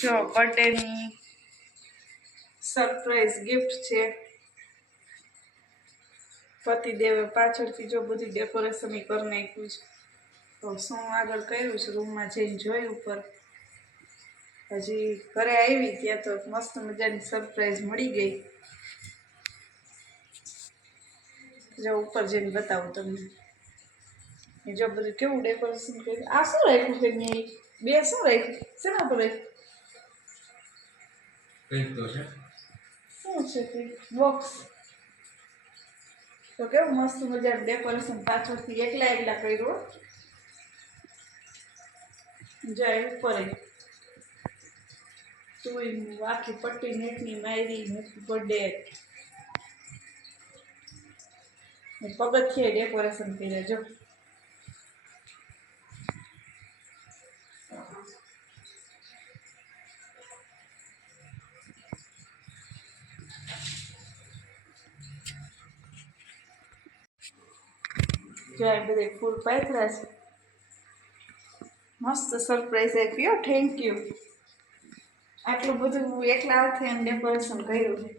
જો બર્થડેની surprise gift છે. પતિદેવે પાછળથી જો બધી ડેકોરેશન કરી નાખ્યું છે. તો શું આગળ કર્યું છે રૂમમાં જઈને જોઈ ઉપર. હજી ઘરે આવી ત્યાં તો મસ્ત મજાની સરપ્રાઈઝ મળી ગઈ. જો ઉપર જઈને બતાવું તમને. જો બધું કેવું ડેકોરેશન કર્યું. આ શું રાખ્યું છે મેં? બે શું રાખ્યું? શેના પર રાખ્યું? શું છે તે બોક્સ? તો કેવું મસ્ત મજાનું ડેકોરેશન પાછળથી એકલા કર્યું. જાય ઉપર તું આખી પટ્ટી નેટની મારી હેપી બર્થડે પગથિયે ડેકોરેશન કરે. જો આ બધે ફૂલ પાથરા છે. મસ્ત સરપ્રાઈઝ આપ્યો. Thank you. આટલું બધું એકલા હાથે ડેકોરેશન કર્યું છે.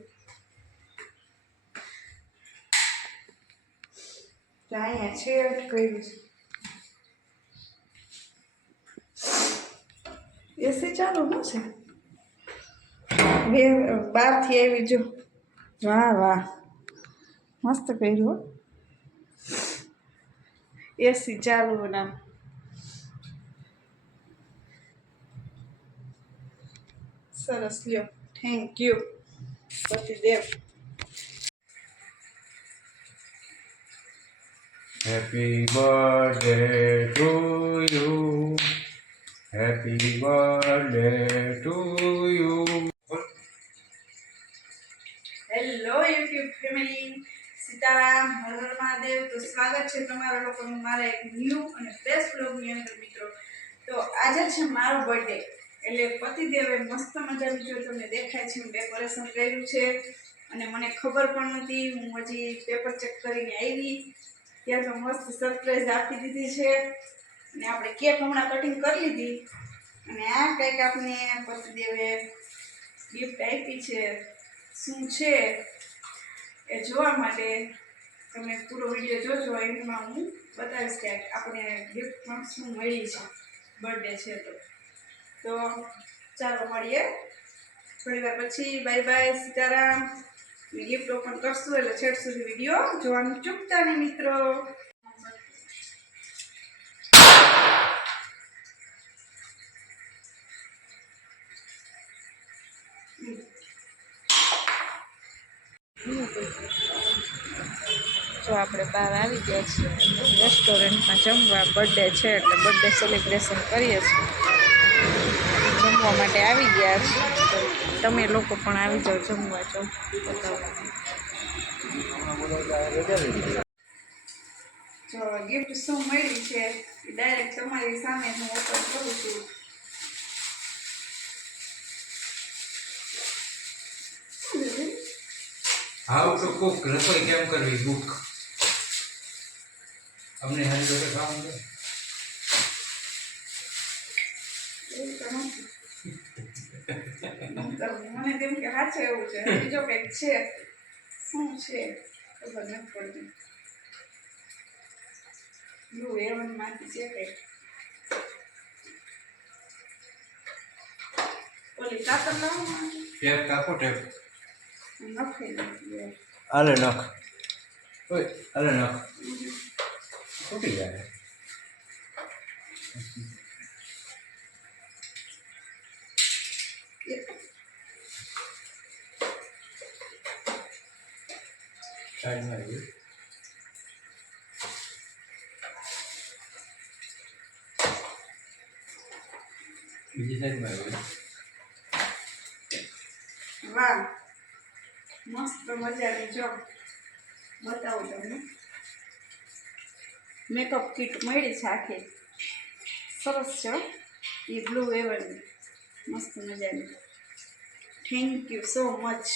અહીંયા છે કર્યું છે. એસી ચાલુ ન છે. બે બહારથી આવી જો. વાહ વાહ મસ્ત કર્યું. એસી ચાલુ ના સરસ લ્યો. થેન્ક યુ પતિદેવ. Happy birthday to you. Happy birthday to you. Hello YouTube family, Sitaram, Har Har Mahadev. તો સ્વાગત છે તમારા લોકોનું મારા એક ન્યૂ અને ફ્રેશ બ્લોગની અંદર મિત્રો. તો આજે છે મારો બર્થડે, એટલે પતિદેવે મસ્ત મજાનું જો તમને દેખાય છે ડેકોરેશન કર્યું છે. અને મને ખબર પણ નહોતી, હું હજી પેપર ચેક કરીને આવી ત્યાં તો મસ્ત સરપ્રાઈઝ આપી દીધી છે. અને આપણે કેક હમણાં કટિંગ કરી લીધી. અને આ કંઈક આપણે પતિદેવે ગિફ્ટ આપી છે. શું છે એ જોવા માટે તમે પૂરો વિડીયો જોજો. એમાં હું બતાવીશ કે આપણે ગિફ્ટમાં શું મળી છે. બર્થડે છે તો ચાલો મળીએ થોડી વાર પછી. Bye bye, Sitaram. Gift open કરશું એટલે છેડ સુધી વિડીયો જોવાનું ચૂકતા નહીં મિત્રો. જો આપણે બહાર આવી ગયા છીએ રેસ્ટોરન્ટમાં જમવા. બર્થડે છે એટલે બર્થડે સેલિબ્રેશન કરીએ છીએ. જમવા માટે આવી ગયા છે. તમે લોકો પણ આવી જાઓ જમવા. જો જો ગિફ્ટ શું મળી છે ડાયરેક્ટ તમારી સામે હું ઓપન કરું છું. How to cook રસોઈ કેમ કરવી બુક. અમને હારી જોડે કામ છે. મને તેમ કે હાચે એવું છે. બીજો કંઈક છે. શું છે ખબર નથી પડતી. બ્લુ હેવન માંથી છે કંઈક. ઓલી કાતર લાવો. ટેપ કાપો ટેપ. નખી નાખીએ. આલે નખ. ઓય આલે નખ. તૂટી જાય. સાઈડમાં આવી. બીજી સાઈડમાં આવી. વાહ મસ્ત મજાની. જો બતાવું તમને. મેકઅપ કીટ મળી છે આખી. સરસ છે એ બ્લુ હેવન. મસ્ત મજાની. Thank you so much.